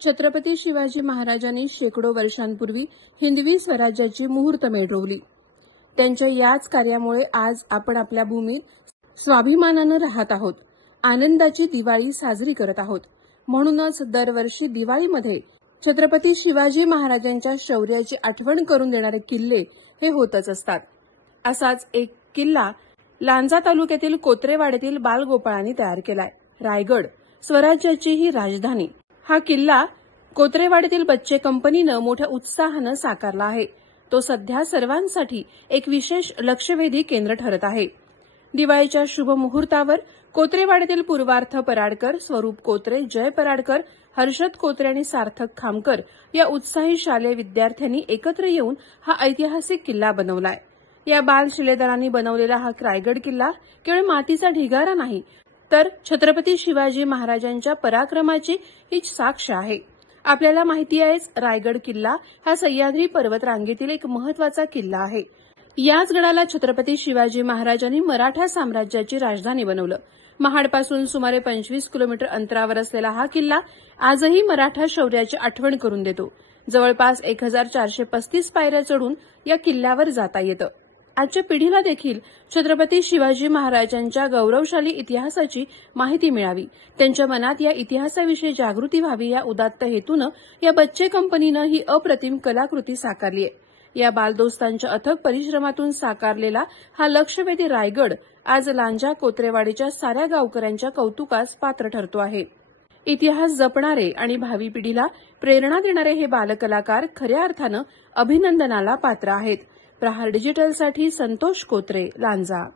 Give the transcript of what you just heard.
छत्रपती शिवाजी महाराजांनी शेकडो वर्षांपूर्वी हिंदवी स्वराज्याची मुहूर्तमेढ रोवली। त्यांच्या याच कार्यामुळे आज आपण आपल्या भूमीत स्वाभिमानाने राहत आहोत, आनंदाची दिवाळी साजरी करत आहोत। म्हणूनच दरवर्षी दिवाळीमध्ये छत्रपती शिवाजी महाराजांच्या शौर्याची आठवण करून देणारे किल्ले हे होतच असतात। असाच एक किल्ला लांजा तालुक्यातील कोत्रेवाडीतील बालगोपाळांनी तयार केलाय। रायगड स्वराज्याची ही राजधानी। हा किल्ला कोत्रेवाडीतील बच्चे कंपनीने मोठ्या उत्साहाने साकारला आहे। तो सध्या सर्वांसाठी एक विशेष लक्षवेधी केंद्र ठरत आहे। दिवाळीच्या शुभ मुहूर्तावर कोत्रेवाडीतील पूर्वार्थ पराडकर, स्वरूप कोत्रे, जय पराडकर, हर्षद कोत्रे आणि सार्थक खामकर या उत्साही शालेय विद्यार्थ्यांनी एकत्र येऊन हा ऐतिहासिक किल्ला बनवलाय। या बाल शिलेदारांनी बनवलेला हा रायगड किल्ला केवळ मातीचा ढिगारा नाही, तर छत्रपती शिवाजी महाराजांच्या पराक्रमाची ही साक्ष आहे। आपल्याला माहिती आहेच, रायगड किल्ला हा सह्याद्री पर्वतरांगेतील एक महत्वाचा किल्ला आहे। याच गडाला छत्रपती शिवाजी महाराजांनी मराठा साम्राज्याची राजधानी बनवलं। महाडपासून सुमारे 25 किलोमीटर अंतरावर असलेला हा किल्ला आजही मराठा शौर्याची आठवण करून देतो। जवळपास 1435 पायऱ्या चढून या किल्ल्यावर जाता येतं। आजच्या पिढीला देखील छत्रपती शिवाजी महाराजांच्या गौरवशाली इतिहासाची माहिती मिळावी, त्यांच्या मनात या इतिहासाविषयी जागृती व्हावी या उदात्त हेतूनं या बच्चे कंपनीनं ही अप्रतिम कलाकृती साकारली आहे। या बालदोस्तांच्या अथक परिश्रमातून साकारलेला हा लक्षवेधी रायगड आज लांजा कोत्रेवाडीच्या साऱ्या गावकऱ्यांच्या कौतुकास पात्र ठरतो आहे। इतिहास जपणारे आणि भावी पिढीला प्रेरणा देणारे हे बालकलाकार खऱ्या अर्थानं अभिनंदनाला पात्र आहेत। प्रहार डिजिटलसाठी संतोष कोत्रे, लांजा।